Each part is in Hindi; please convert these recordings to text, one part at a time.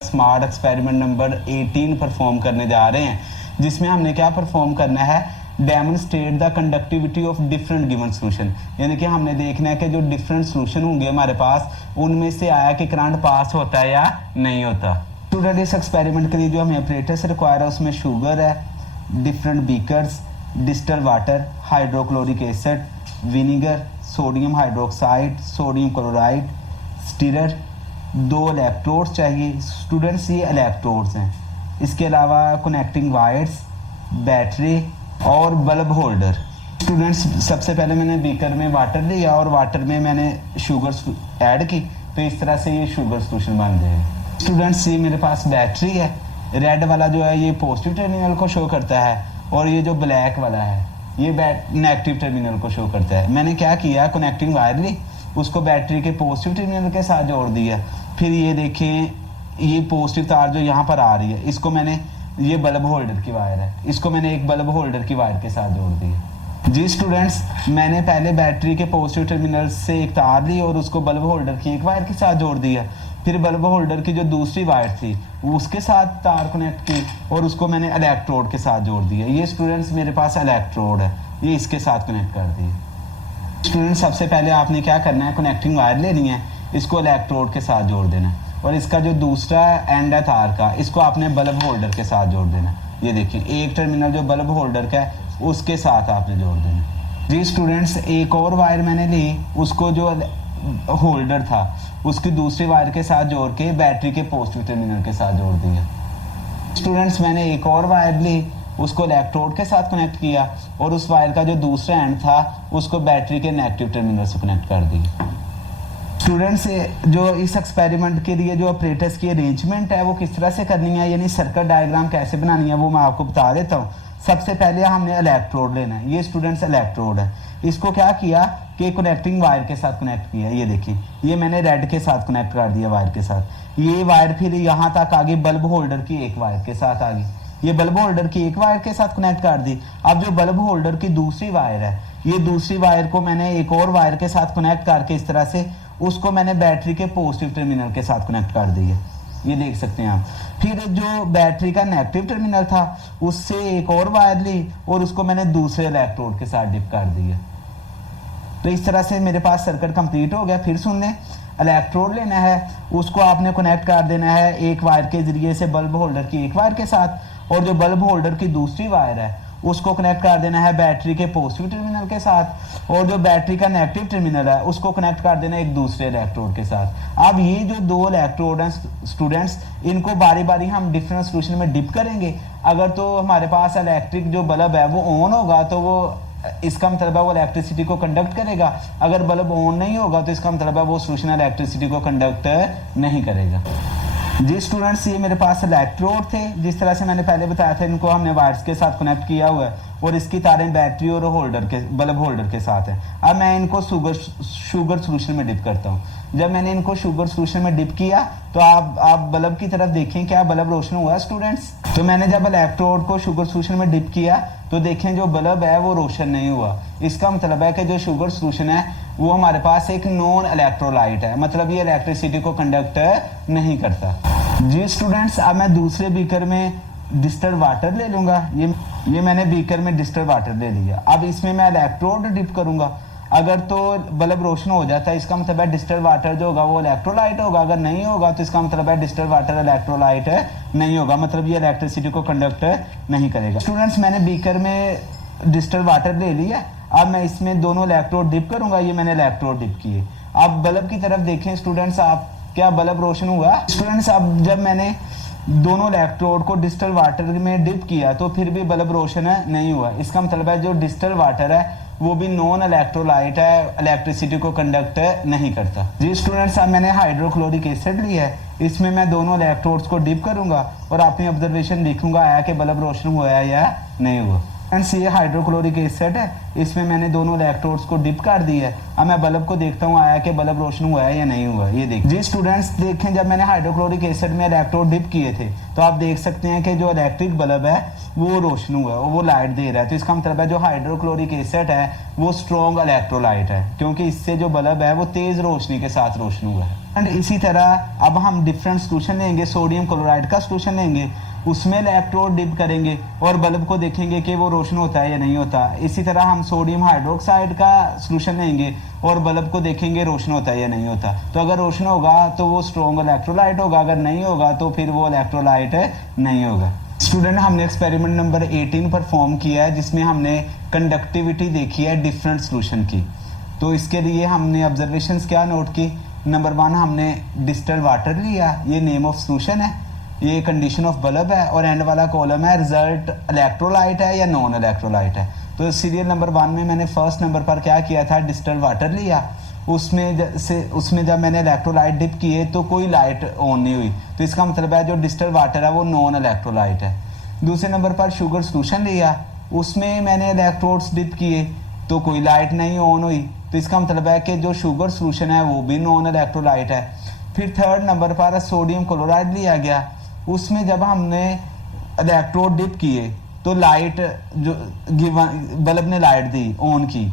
स्मार्ट एक्सपेरिमेंट नंबर 18 परफॉर्म करने जा रहे हैं, जिसमें हमने क्या परफॉर्म करना है, demonstrate the conductivity of different given solution. यानी कि हमने देखना है कि जो डिफरेंट सोल्यूशन होंगे हमारे पास, उनमें से आया कि करंट पास होता है या नहीं होता। स्टूडेंट, इस एक्सपेरिमेंट के लिए जो हमें ऑपरेटर्स रिक्वायर है उसमें शुगर है, different beakers, distilled water, hydrochloric acid, vinegar, sodium hydroxide, sodium chloride, stirrer, 2 electrodes चाहिए। स्टूडेंट्स, ये इलेक्ट्रोड्स हैं। इसके अलावा कनेक्टिंग वायर्स, बैटरी और बल्ब होल्डर। स्टूडेंट्स, सबसे पहले मैंने बीकर में वाटर लिया और वाटर में मैंने शुगर ऐड की, तो इस तरह से ये शुगर सोल्यूशन बन जाएगा। स्टूडेंट्स, ये मेरे पास बैटरी है। रेड वाला जो है ये पॉजिटिव टर्मिनल को शो करता है और ये जो ब्लैक वाला है ये नेगेटिव टर्मिनल को शो करता है। मैंने क्या किया, कनेक्टिंग वायर ली, उसको बैटरी के पॉजिटिव टर्मिनल के साथ जोड़ दिया। फिर ये देखें, ये पॉजिटिव तार जो यहाँ पर आ रही है, इसको मैंने, ये बल्ब होल्डर की वायर है, इसको मैंने एक बल्ब होल्डर की वायर के साथ जोड़ दिया। जी स्टूडेंट्स, मैंने पहले बैटरी के पॉजिटिव टर्मिनल से एक तार ली और उसको बल्ब होल्डर की एक वायर के साथ जोड़ दिया। फिर बल्ब होल्डर की जो दूसरी वायर थी उसके साथ तार कनेक्ट की और उसको मैंने इलेक्ट्रोड के साथ जोड़ दिया। ये स्टूडेंट्स मेरे पास इलेक्ट्रोड है, ये इसके साथ कनेक्ट कर दिया। स्टूडेंट्स, सबसे पहले आपने क्या करना है, कनेक्टिंग वायर लेनी है, इसको इलेक्ट्रोड के साथ जोड़ देना है और इसका जो दूसरा एंड है तार का, इसको आपने बल्ब होल्डर के साथ जोड़ देना। ये देखिए, एक टर्मिनल जो बल्ब होल्डर का है उसके साथ आपने जोड़ देना। जी स्टूडेंट्स, एक और वायर मैंने ली, उसको जो होल्डर था उसकी दूसरी वायर के साथ जोड़ के बैटरी के पॉजिटिव टर्मिनल के साथ जोड़ दिया। स्टूडेंट्स, मैंने एक और वायर ली, उसको इलेक्ट्रोड के साथ कनेक्ट किया और उस वायर का जो दूसरा एंड था उसको बैटरी के नेगेटिव टर्मिनल से कनेक्ट कर दिया। स्टूडेंट्स, जो इस एक्सपेरिमेंट के लिए जो ऑपरेटर्स की अरेंजमेंट है वो किस तरह से करनी है, यानी सर्किट डायग्राम कैसे बनानी है, वो मैं आपको बता देता हूँ। सबसे पहले हमने इलेक्ट्रोड लेना है। ये स्टूडेंट्स इलेक्ट्रोड है, इसको क्या किया कि कनेक्टिंग वायर के साथ कनेक्ट किया। ये देखिए, ये मैंने रेड के साथ कनेक्ट कर दिया वायर के साथ। ये वायर फिर यहाँ तक आ गई, बल्ब होल्डर की एक वायर के साथ आ गई। ये बल्ब होल्डर की एक वायर के साथ कनेक्ट कर दी। अब जो बल्ब होल्डर की दूसरी वायर है, ये दूसरी वायर को मैंने एक और वायर के साथ कनेक्ट करके इस तरह से उसको मैंने बैटरी के पॉजिटिव टर्मिनल के साथ कनेक्ट कर दिया। ये देख सकते हैं आप। फिर जो बैटरी का नेगेटिव टर्मिनल था उससे एक और वायर ली और उसको मैंने दूसरे इलेक्ट्रोड के साथ डिप कर दिया। तो इस तरह से मेरे पास सर्किट कंप्लीट हो गया। फिर सुन लें, इलेक्ट्रोड लेना है, उसको आपने कनेक्ट कर देना है एक वायर के जरिए से बल्ब होल्डर की एक वायर के साथ, और जो बल्ब होल्डर की दूसरी वायर है उसको कनेक्ट कर देना है बैटरी के पॉजिटिव टर्मिनल के साथ, और जो बैटरी का नेगेटिव टर्मिनल है उसको कनेक्ट कर देना एक दूसरे इलेक्ट्रोड के साथ। अब ये जो 2 इलेक्ट्रोड हैं स्टूडेंट्स, इनको बारी बारी हम डिफरेंट सोल्यूशन में डिप करेंगे। अगर तो हमारे पास इलेक्ट्रिक जो बल्ब है वो ऑन होगा तो वो, इसका मतलब है वो इलेक्ट्रिसिटी को कंडक्ट करेगा। अगर बल्ब ऑन नहीं होगा तो इसका मतलब है वो सोल्यूशन इलेक्ट्रिसिटी को कंडक्ट नहीं करेगा। जी स्टूडेंट्स, ये मेरे पास इलेक्ट्रोड थे, जिस तरह से मैंने पहले बताया था, इनको हमने वायर्स के साथ कनेक्ट किया हुआ है और इसकी तारें बैटरी और होल्डर के, बल्ब होल्डर के साथ है। अब मैं इनको शुगर सोल्यूशन में डिप करता हूँ। जब मैंने इनको शुगर सोल्यूशन में डिप किया तो आप बल्ब की तरफ देखें, क्या बल्ब रोशन हुआ स्टूडेंट्स? तो मैंने जब इलेक्ट्रोड को शुगर सोल्यूशन में डिप किया तो देखें जो बल्ब है वो रोशन नहीं हुआ। इसका मतलब है कि जो शुगर सोल्यूशन है वो हमारे पास एक नॉन इलेक्ट्रोलाइट है, मतलब ये इलेक्ट्रिसिटी को कंडक्ट नहीं करता। जी स्टूडेंट्स, अब मैं दूसरे बीकर में डिस्टिल्ड वाटर ले लूँगा। ये मैंने बीकर में डिस्टिल्ड वाटर ले लिया। अब इसमें मैं इलेक्ट्रोड डिप करूँगा। अगर तो बल्ब रोशन हो जाता है इसका मतलब है डिस्टिल्ड वाटर जो होगा वो इलेक्ट्रोलाइट होगा, अगर नहीं होगा तो इसका मतलब है डिस्टिल्ड वाटर इलेक्ट्रोलाइट नहीं होगा, मतलब ये इलेक्ट्रिसिटी को कंडक्ट नहीं करेगा। स्टूडेंट्स, मैंने बीकर में डिस्टिल्ड वाटर ले लिया। अब मैं इसमें दोनों इलेक्ट्रोड डिप करूंगा। ये मैंने इलेक्ट्रोड डिप किए। अब बल्ब की तरफ देखें स्टूडेंट्स, आप क्या बल्ब रोशन हुआ? स्टूडेंट्स, अब जब मैंने दोनों इलेक्ट्रोड को डिस्टिल्ड वाटर में डिप किया तो फिर भी बल्ब रोशन नहीं हुआ। इसका मतलब है जो डिस्टिल्ड वाटर है वो भी नॉन इलेक्ट्रोलाइट है, इलेक्ट्रिसिटी को कंडक्ट नहीं करता। जी स्टूडेंट्स, अब मैंने हाइड्रोक्लोरिक एसिड लिया है, इसमें मैं दोनों इलेक्ट्रोड्स को डिप करूंगा और अपनी ऑब्जर्वेशन लिखूंगा आया कि बल्ब रोशन हुआ है या नहीं हुआ। फ्रेंड्स, ये हाइड्रोक्लोरिक एसिड है, इसमें मैंने दोनों इलेक्ट्रोड्स को डिप कर दिया है। अब मैं बल्ब को देखता हूँ आया कि बल्ब रोशन हुआ है या नहीं हुआ। ये देख जी स्टूडेंट्स, देखें जब मैंने हाइड्रोक्लोरिक एसिड में इलेक्ट्रोड डिप किए थे तो आप देख सकते हैं कि जो इलेक्ट्रिक बल्ब है वो रोशन हुआ है, वो लाइट दे रहा है। तो इसका मतलब है जो हाइड्रोक्लोरिक एसिड है वो स्ट्रॉन्ग इलेक्ट्रोलाइट है, क्योंकि इससे जो बल्ब है वो तेज रोशनी के साथ रोशन हुआ है। एंड इसी तरह अब हम डिफरेंट सोल्यूशन लेंगे, सोडियम क्लोराइड का सोल्यूशन लेंगे, उसमें इलेक्ट्रोड डिप करेंगे और बल्ब को देखेंगे कि वो रोशन होता है या नहीं होता। इसी तरह हम सोडियम हाइड्रोक्साइड का सोल्यूशन लेंगे और बल्ब को देखेंगे रोशन होता है या नहीं होता। तो अगर रोशन होगा तो वो स्ट्रॉन्ग इलेक्ट्रोलाइट होगा, अगर नहीं होगा तो फिर वो इलेक्ट्रोलाइट नहीं होगा। स्टूडेंट, हमने एक्सपेरिमेंट नंबर 18 परफॉर्म किया है जिसमें हमने कंडक्टिविटी देखी है डिफरेंट सोल्यूशन की। तो इसके लिए हमने ऑब्जर्वेशंस क्या नोट की। नंबर 1, हमने डिस्टिल्ड वाटर लिया, ये नेम ऑफ सोल्यूशन है, ये कंडीशन ऑफ बल्ब है, और एंड वाला कॉलम है रिजल्ट इलेक्ट्रोलाइट है या नॉन इलेक्ट्रोलाइट है। तो सीरियल नंबर 1 में मैंने फर्स्ट नंबर पर क्या किया था, डिस्टिल्ड वाटर लिया, उसमें जब मैंने इलेक्ट्रोलाइट डिप किए तो कोई लाइट ऑन नहीं हुई, तो इसका मतलब है जो डिस्टिल्ड वाटर है वो नॉन इलेक्ट्रोलाइट है। दूसरे नंबर पर शुगर सोल्यूशन लिया, उसमें मैंने इलेक्ट्रोड्स डिप किए तो कोई लाइट नहीं ऑन हुई, तो इसका मतलब है कि जो शुगर सोल्यूशन है वो भी नॉन इलेक्ट्रोलाइट है। फिर थर्ड नंबर पर सोडियम क्लोराइड लिया गया, उसमें जब हमने इलेक्ट्रोड डिप किए तो लाइट जो बल्ब ने लाइट दी ऑन की,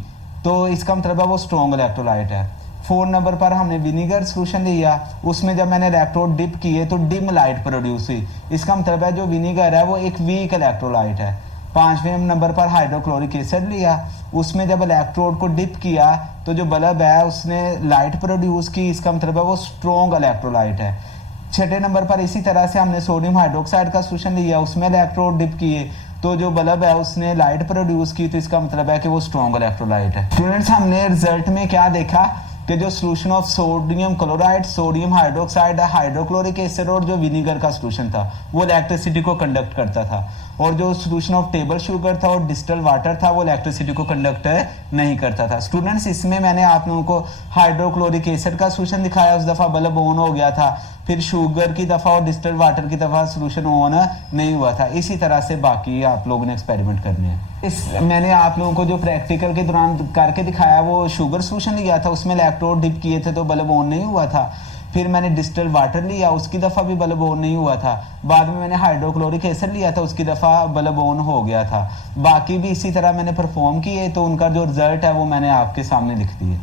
तो इसका मतलब है वो स्ट्रॉन्ग इलेक्ट्रोलाइट है। 4 नंबर पर हमने विनीगर सोल्यूशन लिया, उसमें जब मैंने इलेक्ट्रोड डिप किए तो डिम लाइट प्रोड्यूस हुई, इसका मतलब है जो विनीगर है वो एक वीक इलेक्ट्रोलाइट है। 5वें नंबर पर हाइड्रोक्लोरिक एसिड लिया, उसमें जब इलेक्ट्रोड को डिप किया तो जो बल्ब है उसने लाइट प्रोड्यूस की, इसका मतलब है वो स्ट्रॉन्ग इलेक्ट्रोलाइट है। 6ठे नंबर पर इसी तरह से हमने सोडियम हाइड्रोक्साइड का सोल्यूशन लिया, उसमें इलेक्ट्रोड डिप किए तो जो बल्ब है उसने लाइट प्रोड्यूस की, तो इसका मतलब है कि वो स्ट्रॉन्ग इलेक्ट्रोलाइट है। स्टूडेंट्स, हमने रिजल्ट में क्या देखा कि जो solution of sodium chloride, sodium hydroxide, hydrochloric acid और जो विनीगर का सोल्यूशन था वो इलेक्ट्रिसिटी को कंडक्ट करता था, और जो सोल्यूशन ऑफ टेबल शुगर था और डिस्टिल्ड वाटर था वो इलेक्ट्रिसिटी को कंडक्ट नहीं करता था। स्टूडेंट्स, इसमें मैंने आप लोगों को हाइड्रोक्लोरिक एसिड का सोल्यूशन दिखाया, उस दफा बल्ब ऑन हो गया था, फिर शुगर की दफा और डिस्टिल्ड वाटर की दफा सोल्यूशन ऑन नहीं हुआ था। इसी तरह से बाकी आप लोगों ने एक्सपेरिमेंट करने हैं। मैंने आप लोगों को जो प्रैक्टिकल के दौरान करके दिखाया वो शुगर सोल्यूशन लिया था, उसमें इलेक्ट्रोड डिप किए थे तो बल्ब ऑन नहीं हुआ था। फिर मैंने डिस्टिल्ड वाटर लिया, उसकी दफ़ा भी बल्ब ऑन नहीं हुआ था। बाद में मैंने हाइड्रोक्लोरिक एसिड लिया था, उसकी दफ़ा बल्ब ऑन हो गया था। बाकी भी इसी तरह मैंने परफॉर्म किए, तो उनका जो रिजल्ट है वो मैंने आपके सामने लिख दिया।